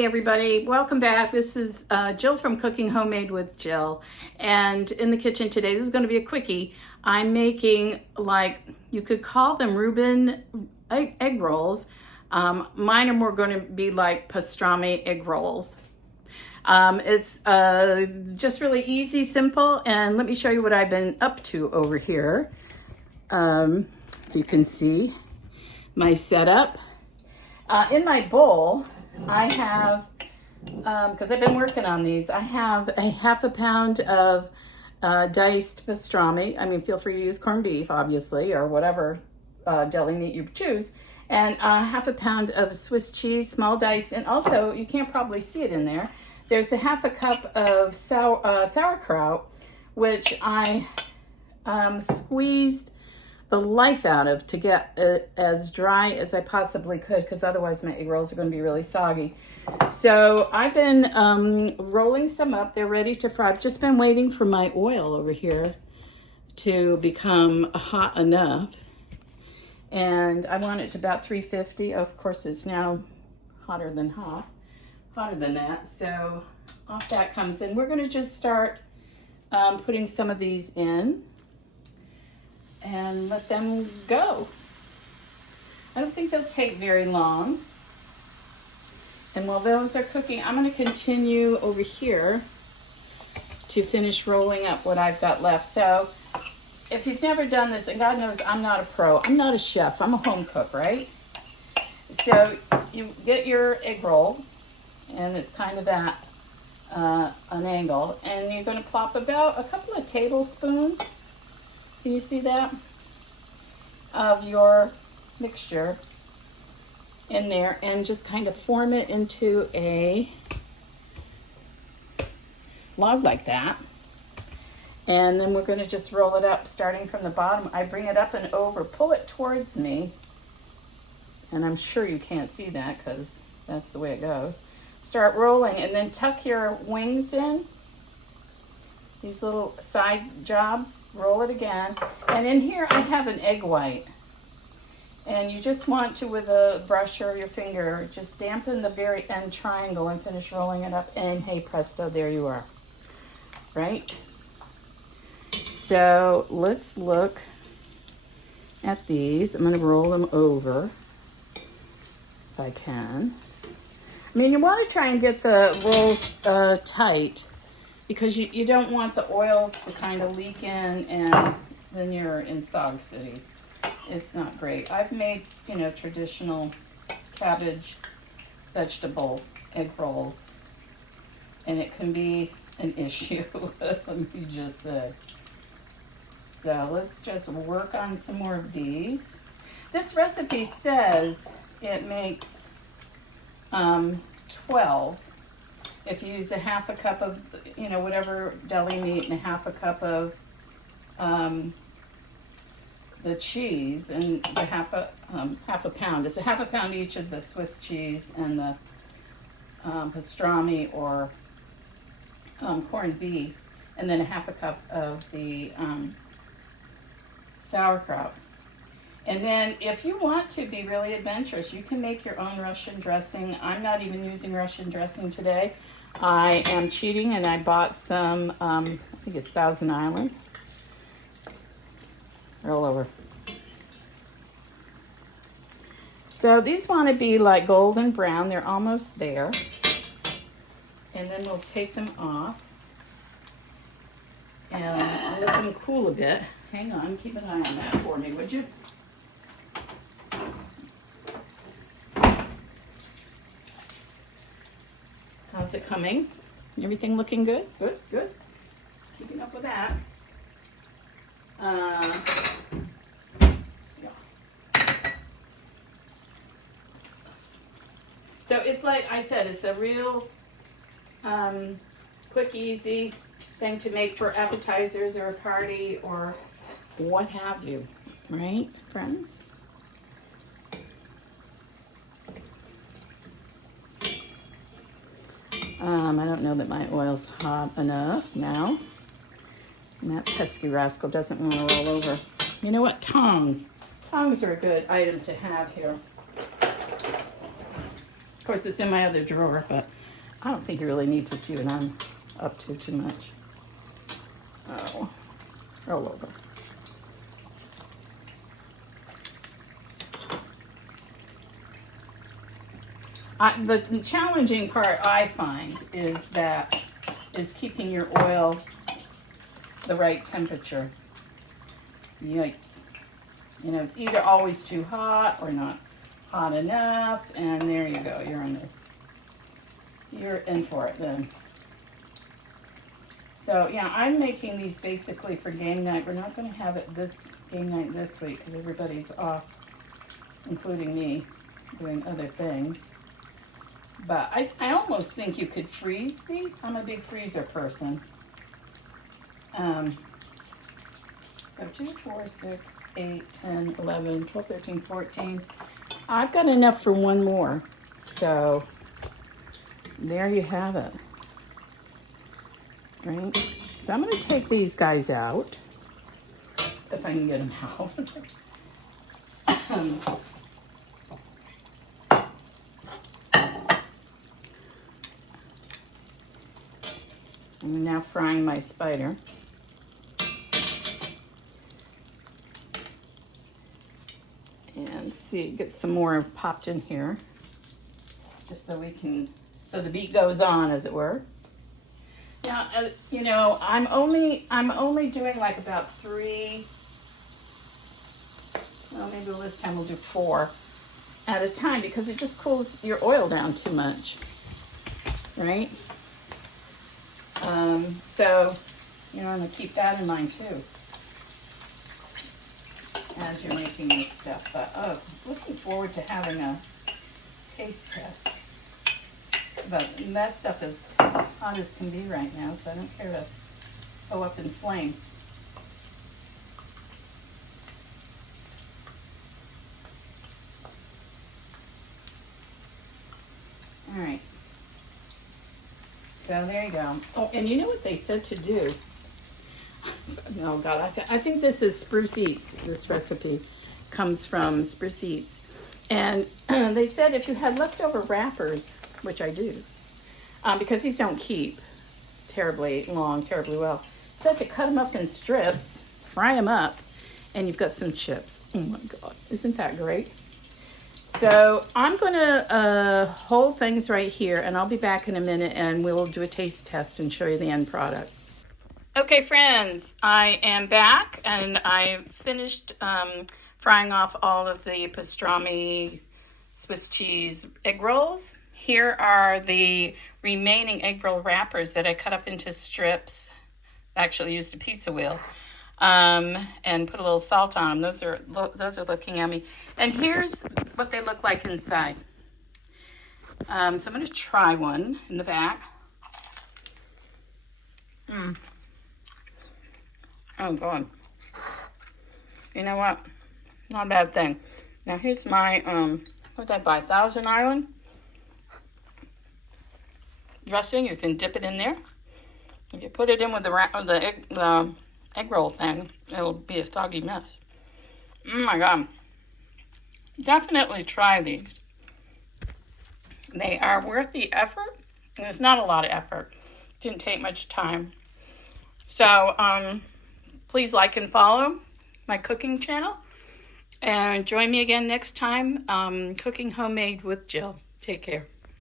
Hey everybody, welcome back. This is Jill from Cooking Homemade with Jill. And in the kitchen today, this is going to be a quickie. I'm making, like, you could call them Reuben egg rolls. Mine are more going to be like pastrami egg rolls. It's just really easy, simple, and let me show you what I've been up to over here. If you can see my setup. In my bowl, I have, because I've been working on these, I have a half a pound of diced pastrami. I mean, feel free to use corned beef, obviously, or whatever deli meat you choose. And half a pound of Swiss cheese, small diced. And also, you can't probably see it in there, there's a half a cup of sauerkraut, which I squeezed the life out of to get it as dry as I possibly could, because otherwise my egg rolls are going to be really soggy. So I've been rolling some up. They're ready to fry. I've just been waiting for my oil over here to become hot enough. And I want it to about 350. Of course, it's now hotter than that. So off that comes in. We're going to just start putting some of these in and let them go. I don't think they'll take very long. And while those are cooking, I'm going to continue over here to finish rolling up what I've got left. So if you've never done this, and God knows I'm not a pro, I'm not a chef, I'm a home cook, right? So you get your egg roll, and it's kind of at an angle, and you're going to plop about a couple of tablespoons. Can you see that? Of your mixture in there, and just kind of form it into a log like that. And then we're going to just roll it up starting from the bottom. I bring it up and over, pull it towards me, and I'm sure you can't see that because that's the way it goes. Start rolling, and then tuck your wings in. These little side jobs, roll it again. And in here I have an egg white. And you just want to, with a brush or your finger, just dampen the very end triangle and finish rolling it up. And hey presto, there you are. Right? So let's look at these. I'm going to roll them over if I can. I mean, you want to try and get the rolls tight, because you don't want the oil to kind of leak in and then you're in Sog City. It's not great. I've made, traditional cabbage vegetable egg rolls, and it can be an issue, let me just say. So let's just work on some more of these. This recipe says it makes 12. If you use a half a cup of, whatever deli meat, and a half a cup of the cheese, and the half a pound. It's a half a pound each of the Swiss cheese and the pastrami or corned beef, and then a half a cup of the sauerkraut. And then if you want to be really adventurous, you can make your own Russian dressing. I'm not even using Russian dressing today. I am cheating, and I bought some, I think it's Thousand Island. Roll over. So these want to be like golden brown. They're almost there. And then we'll take them off and let them cool a bit. Hang on, keep an eye on that for me, would you? How's it coming? Everything looking good? Good. Keeping up with that. Yeah. So it's like I said, it's a real quick, easy thing to make for appetizers or a party or what have you, right, friends? I don't know that my oil's hot enough now. And that pesky rascal doesn't want to roll over. You know what? Tongs. Tongs are a good item to have here. course, it's in my other drawer, but I don't think you really need to see what I'm up to too much. Oh, roll over. The challenging part I find is keeping your oil the right temperature. Yikes. You know, it's either always too hot or not hot enough, and there you go. You're in for it then. So yeah, I'm making these basically for game night. We're not going to have it this game night this week because everybody's off, including me, doing other things. But I almost think you could freeze these. I'm a big freezer person. So 2, 4, 6, 8, 10, 11, 12, 13, 14. I've got enough for one more. So there you have it. Right? So I'm going to take these guys out, if I can get them out. I'm now frying my spider. And see, get some more popped in here, just so so the beat goes on, as it were. Now, you know, I'm only doing like about 3. Well, maybe this time we'll do 4 at a time because it just cools your oil down too much, right? So, you know, I'm gonna keep that in mind too as you're making this stuff. But looking forward to having a taste test. But that stuff is hot as can be right now, so I don't care to go up in flames. All right. So there you go. Oh, and you know what they said to do? Oh God, I think this is Spruce Eats. This recipe comes from Spruce Eats. And they said if you had leftover wrappers, which I do, because these don't keep terribly long, terribly well, said to cut them up in strips, fry them up, and you've got some chips. Oh my God, isn't that great? So I'm going to hold things right here, and I'll be back in a minute, and we'll do a taste test and show you the end product. Okay, friends, I am back, and I finished frying off all of the pastrami Swiss cheese egg rolls. Here are the remaining egg roll wrappers that I cut up into strips. Actually used a pizza wheel. And put a little salt on them. Those are looking yummy. And here's what they look like inside. So I'm going to try one in the back. Oh, God. You know what? Not a bad thing. Now, here's my, what did I buy? Thousand Island dressing. You can dip it in there. If you put it in with the egg roll thing, it'll be a soggy mess. Oh, my God. Definitely try these. They are worth the effort. And it's not a lot of effort. Didn't take much time. So, please like and follow my cooking channel. And join me again next time, Cooking Homemade with Jill. Take care.